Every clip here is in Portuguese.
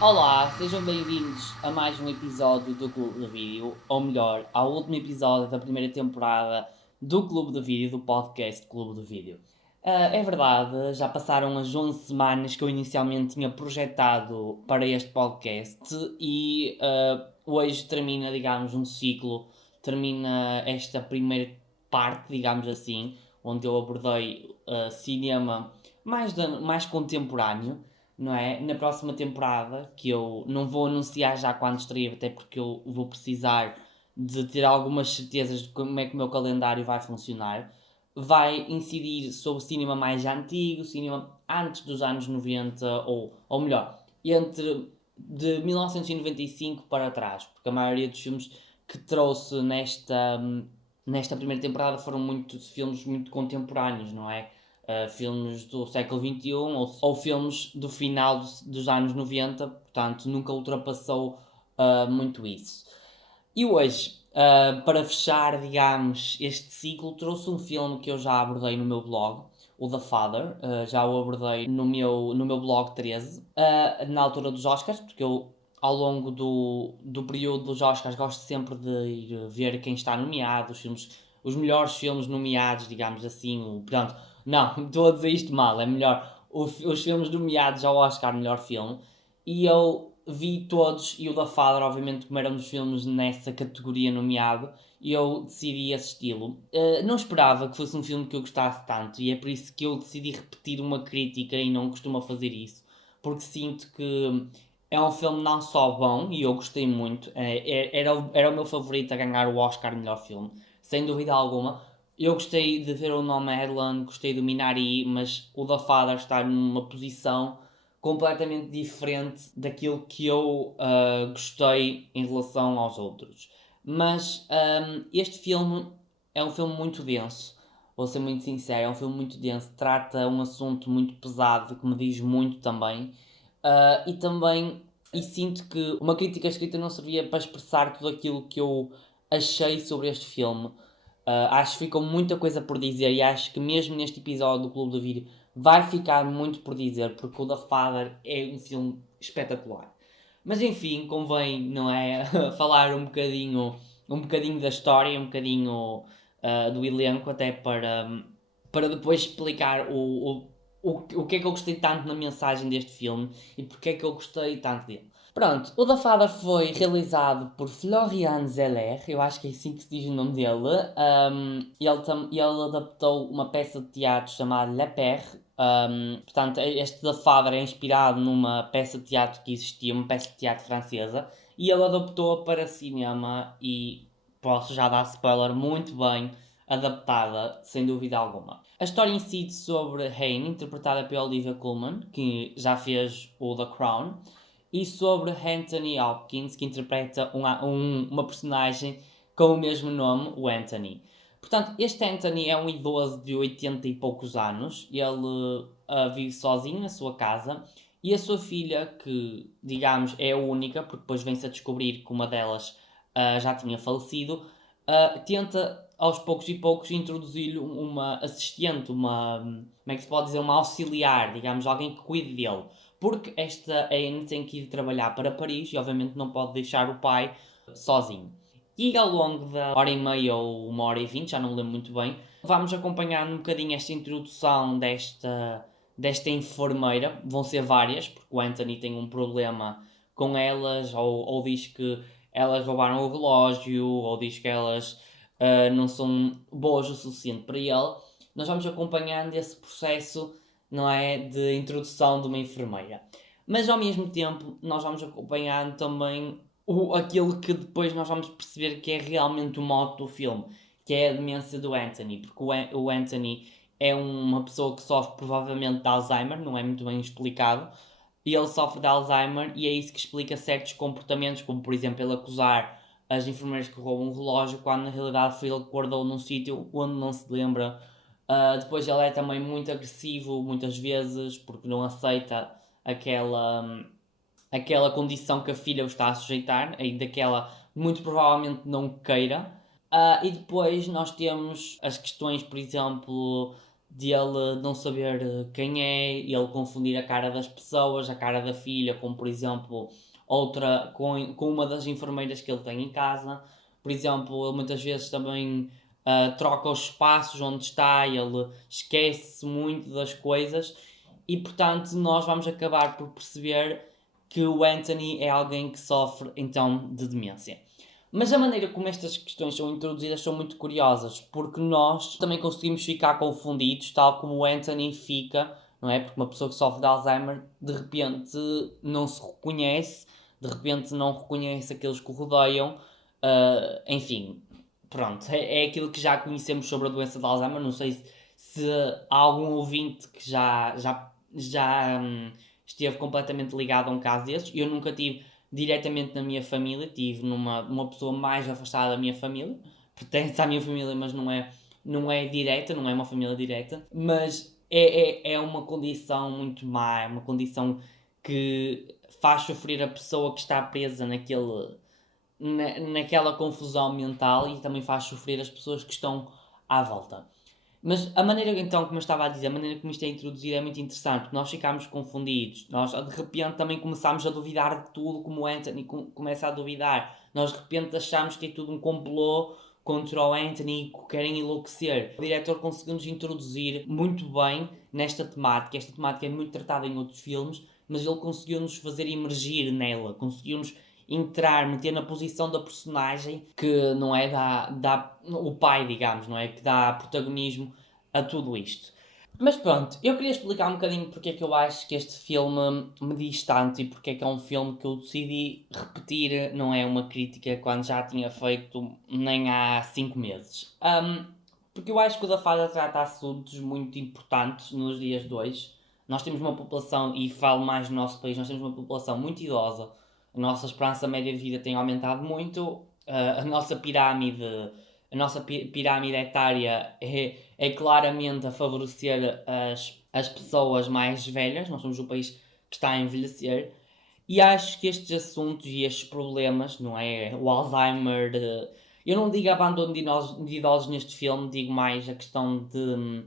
Olá, sejam bem-vindos a mais um episódio do Clube do Vídeo, ou melhor, ao último episódio da primeira temporada do Clube do Vídeo, do podcast Clube do Vídeo. É verdade, já passaram as 11 semanas que eu inicialmente tinha projetado para este podcast e hoje termina, digamos, um ciclo, termina esta primeira parte, digamos assim, onde eu abordei cinema mais contemporâneo, não é? Na próxima temporada, que eu não vou anunciar já quando estreia, até porque eu vou precisar de ter algumas certezas de como é que o meu calendário vai funcionar, vai incidir sobre o cinema mais antigo, cinema antes dos anos 90, ou melhor, entre de 1995 para trás, porque a maioria dos filmes que trouxe nesta primeira temporada foram filmes muito contemporâneos, não é? Filmes do século XXI ou filmes do final dos anos 90, portanto nunca ultrapassou muito isso. E hoje, para fechar, digamos, este ciclo, trouxe um filme que eu já abordei no meu blog, o The Father, já o abordei no meu blog 13, na altura dos Oscars, porque eu ao longo do período dos Oscars gosto sempre de ir ver quem está nomeado, os melhores filmes nomeados, digamos assim, pronto, não, estou a dizer isto mal, é melhor os filmes nomeados ao Oscar melhor filme, e eu vi todos, e o da Father, obviamente, como era um dos filmes nessa categoria nomeado, e eu decidi assisti-lo. Não esperava que fosse um filme que eu gostasse tanto, e é por isso que eu decidi repetir uma crítica e não costumo fazer isso, porque sinto que é um filme não só bom, e eu gostei muito, era o meu favorito a ganhar o Oscar de melhor filme, sem dúvida alguma. Eu gostei de ver o Nomadland, gostei do Minari, mas o The Father está numa posição completamente diferente daquilo que eu gostei em relação aos outros. Mas este filme é um filme muito denso, vou ser muito sincero, é um filme muito denso, trata um assunto muito pesado que me diz muito também. E também sinto que uma crítica escrita não servia para expressar tudo aquilo que eu achei sobre este filme. Acho que ficou muita coisa por dizer e acho que mesmo neste episódio do Clube do Vídeo vai ficar muito por dizer, porque o The Father é um filme espetacular. Mas enfim, convém, não é, falar um bocadinho da história, um bocadinho do elenco, até para depois explicar o que é que eu gostei tanto na mensagem deste filme e porque é que eu gostei tanto dele. Pronto, o da Fada foi realizado por Florian Zeller, eu acho que é assim que se diz o nome dele. Ele adaptou uma peça de teatro chamada Le Père. Portanto, este da Fada é inspirado numa peça de teatro que existia, uma peça de teatro francesa, e ele adaptou-a para cinema e posso já dar spoiler, muito bem adaptada, sem dúvida alguma. A história incide sobre Hayne, interpretada pela Olivia Colman, que já fez o The Crown, e sobre Anthony Hopkins, que interpreta uma personagem com o mesmo nome, o Anthony. Portanto, este Anthony é um idoso de 80 e poucos anos, ele vive sozinho na sua casa, e a sua filha, que digamos é a única, porque depois vem-se a descobrir que uma delas já tinha falecido, tenta aos poucos e poucos introduzir-lhe uma assistente, como é que se pode dizer, uma auxiliar, digamos, alguém que cuide dele. Porque esta Anne tem que ir trabalhar para Paris e obviamente não pode deixar o pai sozinho. E ao longo da hora e meia ou 1 hora e 20, já não me lembro muito bem, vamos acompanhando um bocadinho esta introdução desta enfermeira. Vão ser várias, porque o Anthony tem um problema com elas, ou diz que elas roubaram o relógio, ou diz que elas não são boas o suficiente para ele. Nós vamos acompanhando esse processo, não é, de introdução de uma enfermeira. Mas ao mesmo tempo nós vamos acompanhando também aquilo que depois nós vamos perceber que é realmente o mote do filme, que é a demência do Anthony, porque o Anthony é uma pessoa que sofre provavelmente de Alzheimer, não é muito bem explicado, e ele sofre de Alzheimer e é isso que explica certos comportamentos, como por exemplo ele acusar as enfermeiras que roubam um relógio, quando na realidade foi ele que guardou num sítio onde não se lembra. Depois ele é também muito agressivo, muitas vezes, porque não aceita aquela condição que a filha o está a sujeitar, ainda que ela muito provavelmente não queira. E depois nós temos as questões, por exemplo, dele não saber quem é, ele confundir a cara das pessoas, a cara da filha, com por exemplo com uma das enfermeiras que ele tem em casa. Por exemplo, ele muitas vezes também troca os espaços onde está, ele esquece muito das coisas e portanto nós vamos acabar por perceber que o Anthony é alguém que sofre então de demência. Mas a maneira como estas questões são introduzidas são muito curiosas, porque nós também conseguimos ficar confundidos, tal como o Anthony fica, não é? Porque uma pessoa que sofre de Alzheimer de repente não se reconhece, de repente não reconhece aqueles que o rodeiam, enfim, pronto, é aquilo que já conhecemos sobre a doença de Alzheimer. Não sei se há algum ouvinte que já esteve completamente ligado a um caso desses. Eu nunca tive diretamente na minha família, tive numa pessoa mais afastada da minha família, pertence à minha família, mas não é direta, não é uma família direta, mas é uma condição muito má, é uma condição que faz sofrer a pessoa que está presa naquela confusão mental e também faz sofrer as pessoas que estão à volta. Mas a maneira, então, como eu estava a dizer, a maneira como isto é introduzido é muito interessante, porque nós ficámos confundidos, nós de repente também começámos a duvidar de tudo, como o Anthony começa a duvidar, nós de repente achamos que é tudo um complô contra o Anthony e que querem enlouquecer. O diretor conseguiu-nos introduzir muito bem nesta temática. Esta temática é muito tratada em outros filmes, mas ele conseguiu-nos fazer emergir nela, conseguiu-nos entrar, meter na posição da personagem que não é dá o pai, digamos, não é? Que dá protagonismo a tudo isto. Mas pronto, eu queria explicar um bocadinho porque é que eu acho que este filme me diz tanto e porque é que é um filme que eu decidi repetir, não é uma crítica quando já tinha feito nem há 5 meses. Porque eu acho que o Da Fada trata assuntos muito importantes nos dias de hoje. Nós temos uma população, e falo mais no nosso país, nós temos uma população muito idosa, a nossa esperança média de vida tem aumentado muito, a nossa pirâmide, pirâmide etária é claramente a favorecer as pessoas mais velhas. Nós somos um país que está a envelhecer e acho que estes assuntos e estes problemas, não é? O Alzheimer, eu não digo abandono de idosos neste filme, digo mais a questão de,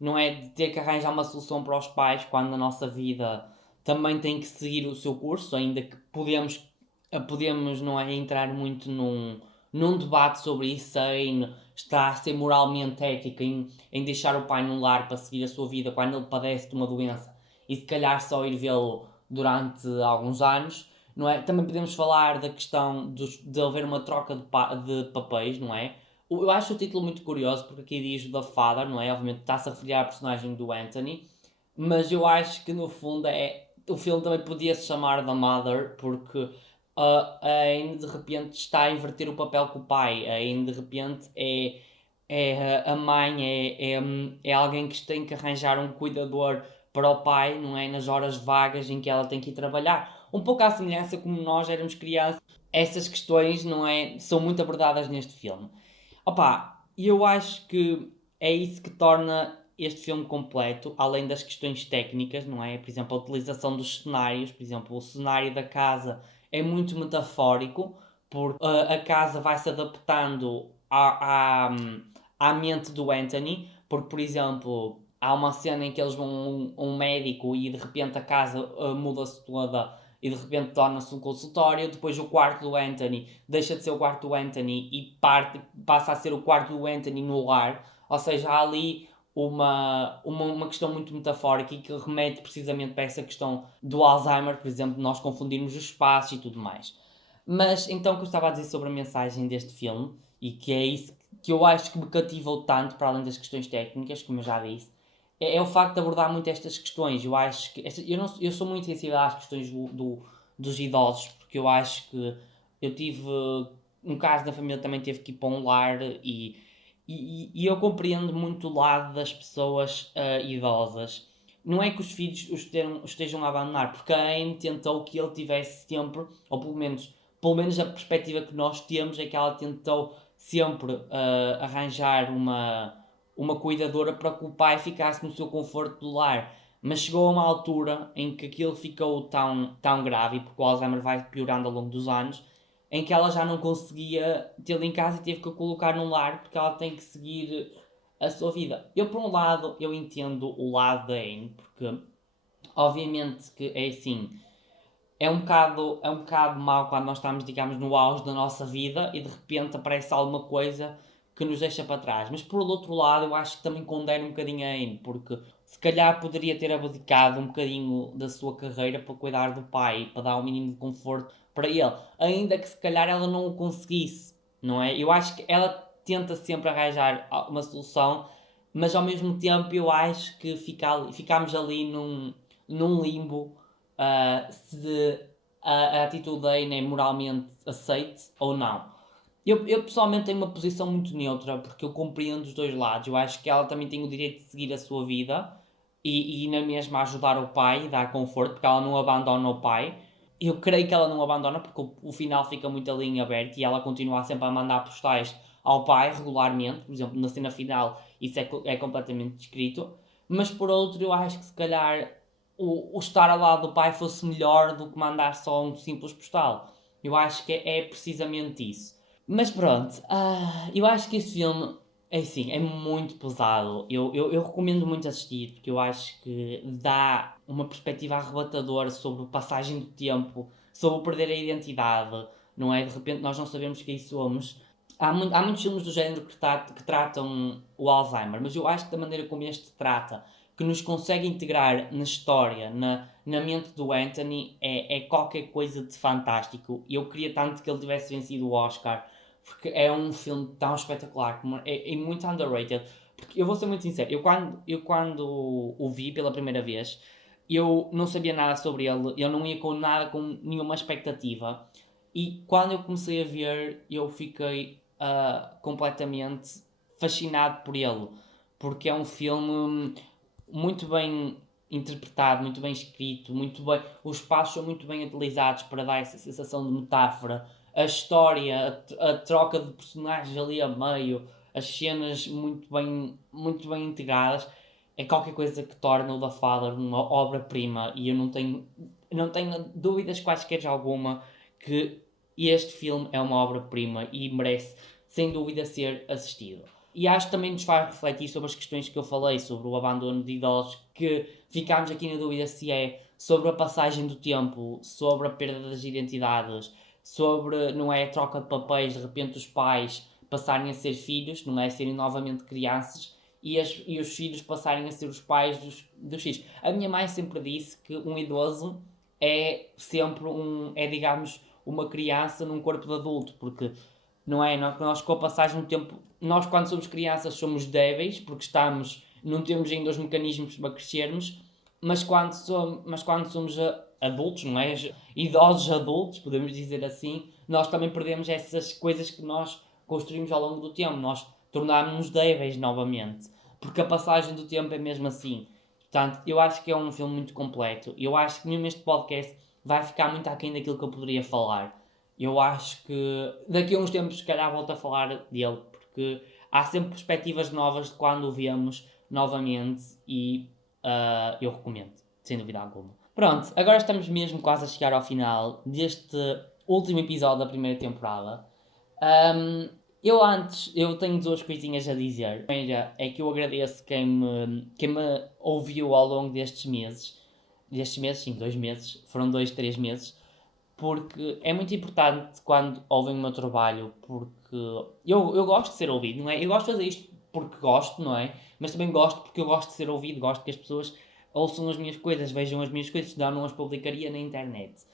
não é, de ter que arranjar uma solução para os pais quando a nossa vida também tem que seguir o seu curso, ainda que podemos não é, entrar muito num debate sobre isso, em estar a ser moralmente ético em deixar o pai no lar para seguir a sua vida quando ele padece de uma doença e se calhar só ir vê-lo durante alguns anos, não é? Também podemos falar da questão de haver uma troca de papéis, não é? Eu acho o título muito curioso porque aqui diz The Father, não é? Obviamente está-se a referir à personagem do Anthony, mas eu acho que no fundo o filme também podia se chamar The Mother porque a Anne de repente está a inverter o papel com o pai. A Anne de repente é a mãe, é alguém que tem que arranjar um cuidador para o pai, não é? Nas horas vagas em que ela tem que ir trabalhar. Um pouco à semelhança como nós éramos crianças, essas questões, não é? São muito abordadas neste filme. Opa, eu acho que é isso que torna este filme completo, além das questões técnicas, não é? Por exemplo, a utilização dos cenários, por exemplo, o cenário da casa é muito metafórico, porque a casa vai se adaptando à mente do Anthony, porque, por exemplo, há uma cena em que eles vão a um médico e de repente a casa muda-se toda e de repente torna-se um consultório. Depois o quarto do Anthony deixa de ser o quarto do Anthony e passa a ser o quarto do Anthony no lar. Ou seja, há ali uma questão muito metafórica e que remete precisamente para essa questão do Alzheimer, por exemplo, nós confundirmos os espaços e tudo mais. Mas então o que eu estava a dizer sobre a mensagem deste filme, e que é isso que eu acho que me cativou tanto, para além das questões técnicas, como eu já disse, é o facto de abordar muito estas questões. Eu acho que eu sou muito sensível às questões dos idosos, porque eu acho que eu tive um caso da família também teve que ir para um lar e eu compreendo muito o lado das pessoas idosas. Não é que os filhos estejam a abandonar, porque a Anne tentou que ele tivesse sempre, ou pelo menos a perspectiva que nós temos é que ela tentou sempre arranjar uma cuidadora para que o pai ficasse no seu conforto do lar. Mas chegou a uma altura em que aquilo ficou tão grave, porque o Alzheimer vai piorando ao longo dos anos, em que ela já não conseguia tê-lo em casa e teve que o colocar num lar, porque ela tem que seguir a sua vida. Eu, por um lado, eu entendo o lado da Anne, porque obviamente que é assim, é um bocado mau quando nós estamos, digamos, no auge da nossa vida e de repente aparece alguma coisa que nos deixa para trás. Mas por outro lado, eu acho que também condena um bocadinho a Anne, porque se calhar poderia ter abdicado um bocadinho da sua carreira para cuidar do pai, para dar um mínimo de conforto para ele, ainda que se calhar ela não o conseguisse, não é? Eu acho que ela tenta sempre arranjar uma solução, mas ao mesmo tempo eu acho que ficamos ali num limbo, se a atitude da Anne é moralmente aceite ou não. Eu pessoalmente tenho uma posição muito neutra, porque eu compreendo os dois lados. Eu acho que ela também tem o direito de seguir a sua vida e na mesma ajudar o pai e dar conforto, porque ela não abandona o pai. Eu creio que ela não abandona, porque o final fica muito ali em aberto e ela continua sempre a mandar postais ao pai regularmente. Por exemplo, na cena final, isso é completamente descrito. Mas por outro, eu acho que se calhar o estar ao lado do pai fosse melhor do que mandar só um simples postal. Eu acho que é precisamente isso. Mas pronto, eu acho que este filme é assim, é muito pesado. Eu recomendo muito assistir porque eu acho que dá uma perspectiva arrebatadora sobre a passagem do tempo, sobre o perder a identidade, não é? De repente nós não sabemos quem somos. Há muitos filmes do género que tratam o Alzheimer, mas eu acho que da maneira como este trata, que nos consegue integrar na história, na mente do Anthony, é qualquer coisa de fantástico. E eu queria tanto que ele tivesse vencido o Oscar porque é um filme tão espetacular, é muito underrated. Porque eu vou ser muito sincero, eu quando o vi pela primeira vez, eu não sabia nada sobre ele, eu não ia com nada, com nenhuma expectativa. E quando eu comecei a ver, eu fiquei completamente fascinado por ele, porque é um filme muito bem interpretado, muito bem escrito, muito bem, os passos são muito bem utilizados para dar essa sensação de metáfora, a história, a troca de personagens ali a meio, as cenas muito bem integradas, é qualquer coisa que torna o The Father uma obra-prima e eu não tenho dúvidas quaisquer alguma que este filme é uma obra-prima e merece sem dúvida ser assistido. E acho que também nos faz refletir sobre as questões que eu falei, sobre o abandono de idosos, que ficámos aqui na dúvida se é sobre a passagem do tempo, sobre a perda das identidades, sobre, não é, a troca de papéis, de repente os pais passarem a ser filhos, não é, serem novamente crianças, e os filhos passarem a ser os pais dos filhos. A minha mãe sempre disse que um idoso é sempre digamos, uma criança num corpo de adulto, porque não é? Nós com a passagem do tempo, nós quando somos crianças somos débeis, porque não temos ainda os mecanismos para crescermos, mas quando somos adultos, não é? Idosos adultos, podemos dizer assim, nós também perdemos essas coisas que nós construímos ao longo do tempo, nós tornámos-nos débeis novamente, porque a passagem do tempo é mesmo assim. Portanto, eu acho que é um filme muito completo. Eu acho que mesmo este podcast vai ficar muito aquém daquilo que eu poderia falar. Eu acho que daqui a uns tempos, se calhar, volto a falar dele, porque há sempre perspectivas novas de quando o vemos novamente e eu recomendo, sem dúvida alguma. Pronto, agora estamos mesmo quase a chegar ao final deste último episódio da primeira temporada. Eu tenho duas coisinhas a dizer. A primeira é que eu agradeço quem me ouviu ao longo destes meses. Destes meses, sim, 2 meses. Foram 2, 3 meses. Porque é muito importante quando ouvem o meu trabalho, porque eu gosto de ser ouvido, não é? Eu gosto de fazer isto porque gosto, não é? Mas também gosto porque eu gosto de ser ouvido, gosto que as pessoas ouçam as minhas coisas, vejam as minhas coisas, senão não as publicaria na internet.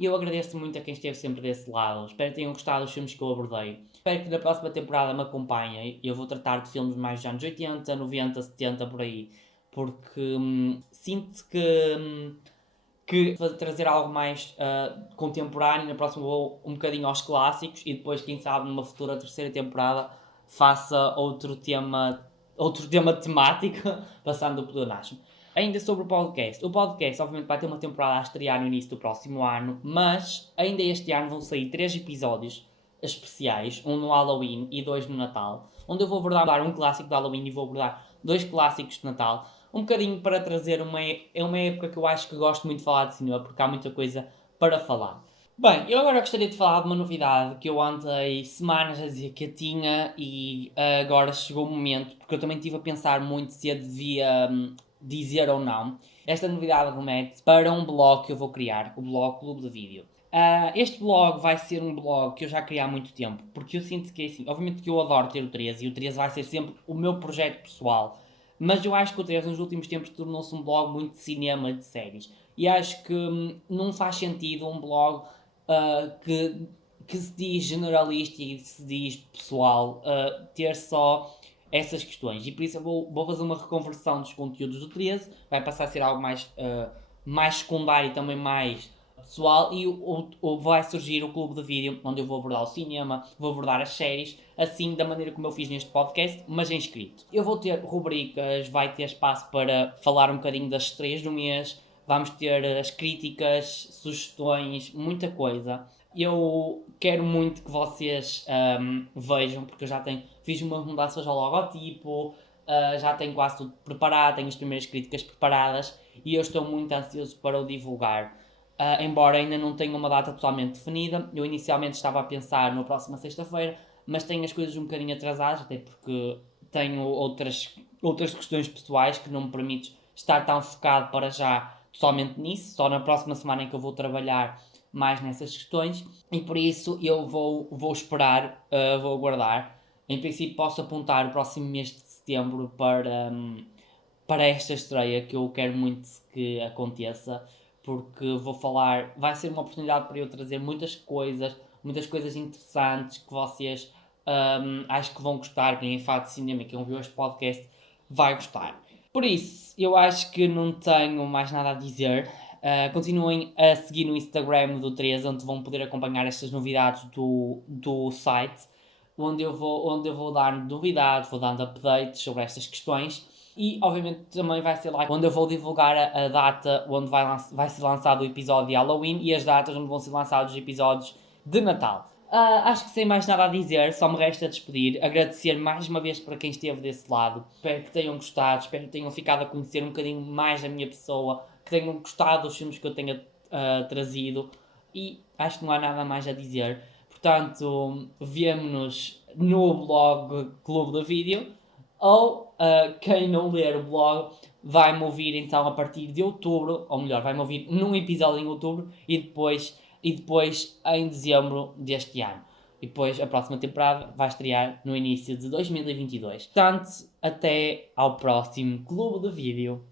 Eu agradeço muito a quem esteve sempre desse lado. Espero que tenham gostado dos filmes que eu abordei. Espero que na próxima temporada me acompanhem. Eu vou tratar de filmes mais dos anos 80, 90, 70, por aí. Porque sinto que vou trazer algo mais contemporâneo. Na próxima vou um bocadinho aos clássicos e depois, quem sabe, numa futura terceira temporada faça outro tema temático, passando o pleonasmo. Ainda sobre o podcast obviamente vai ter uma temporada a estrear no início do próximo ano, mas ainda este ano vão sair 3 episódios especiais, um no Halloween e 2 no Natal, onde eu vou abordar um clássico de Halloween e vou abordar 2 clássicos de Natal, um bocadinho para trazer uma época que eu acho que gosto muito de falar de cinema, porque há muita coisa para falar. Bem, eu agora gostaria de falar de uma novidade que eu andei semanas a dizer que eu tinha e agora chegou o momento, porque eu também estive a pensar muito se a devia dizer ou não. Esta novidade remete para um blog que eu vou criar, o blog Clube de Vídeo. Este blog vai ser um blog que eu já criei há muito tempo, porque eu sinto que é assim, obviamente que eu adoro ter o 13 e o 13 vai ser sempre o meu projeto pessoal, mas eu acho que o 13 nos últimos tempos tornou-se um blog muito de cinema e de séries. E acho que não faz sentido um blog que se diz generalista e se diz pessoal, ter só essas questões. E por isso eu vou fazer uma reconversão dos conteúdos do 13, vai passar a ser algo mais secundário e também mais pessoal, e vai surgir o clube de vídeo, onde eu vou abordar o cinema, vou abordar as séries, assim da maneira como eu fiz neste podcast, mas em escrito. Eu vou ter rubricas, vai ter espaço para falar um bocadinho das estreias do mês, vamos ter as críticas, sugestões, muita coisa. Eu quero muito que vocês vejam, porque eu fiz umas mudanças ao logotipo, já tenho quase tudo preparado, tenho as primeiras críticas preparadas e eu estou muito ansioso para o divulgar. Embora ainda não tenha uma data totalmente definida, eu inicialmente estava a pensar na próxima sexta-feira, mas tenho as coisas um bocadinho atrasadas, até porque tenho outras questões pessoais que não me permitem estar tão focado para já totalmente nisso, só na próxima semana em que eu vou trabalhar mais nessas questões, e por isso eu vou esperar, vou aguardar. Em princípio posso apontar o próximo mês de setembro para esta estreia que eu quero muito que aconteça, porque vou falar, vai ser uma oportunidade para eu trazer muitas coisas interessantes que vocês acho que vão gostar, quem é fã de cinema e quem ouviu este podcast vai gostar. Por isso, eu acho que não tenho mais nada a dizer. Continuem a seguir no Instagram do 13, onde vão poder acompanhar estas novidades do site, onde eu vou dar novidades, vou dando updates sobre estas questões. E, obviamente, também vai ser lá onde eu vou divulgar a data onde vai ser lançado o episódio de Halloween e as datas onde vão ser lançados os episódios de Natal. Acho que sem mais nada a dizer, só me resta despedir, agradecer mais uma vez para quem esteve desse lado. Espero que tenham gostado, espero que tenham ficado a conhecer um bocadinho mais da minha pessoa, que tenham gostado dos filmes que eu tenha trazido e acho que não há nada mais a dizer. Portanto, vemo-nos no blog Clube do Vídeo ou quem não ler o blog vai-me ouvir então a partir de outubro, ou melhor, vai-me ouvir num episódio em outubro e depois em dezembro deste ano. E depois a próxima temporada vai estrear no início de 2022. Portanto, até ao próximo Clube de Vídeo.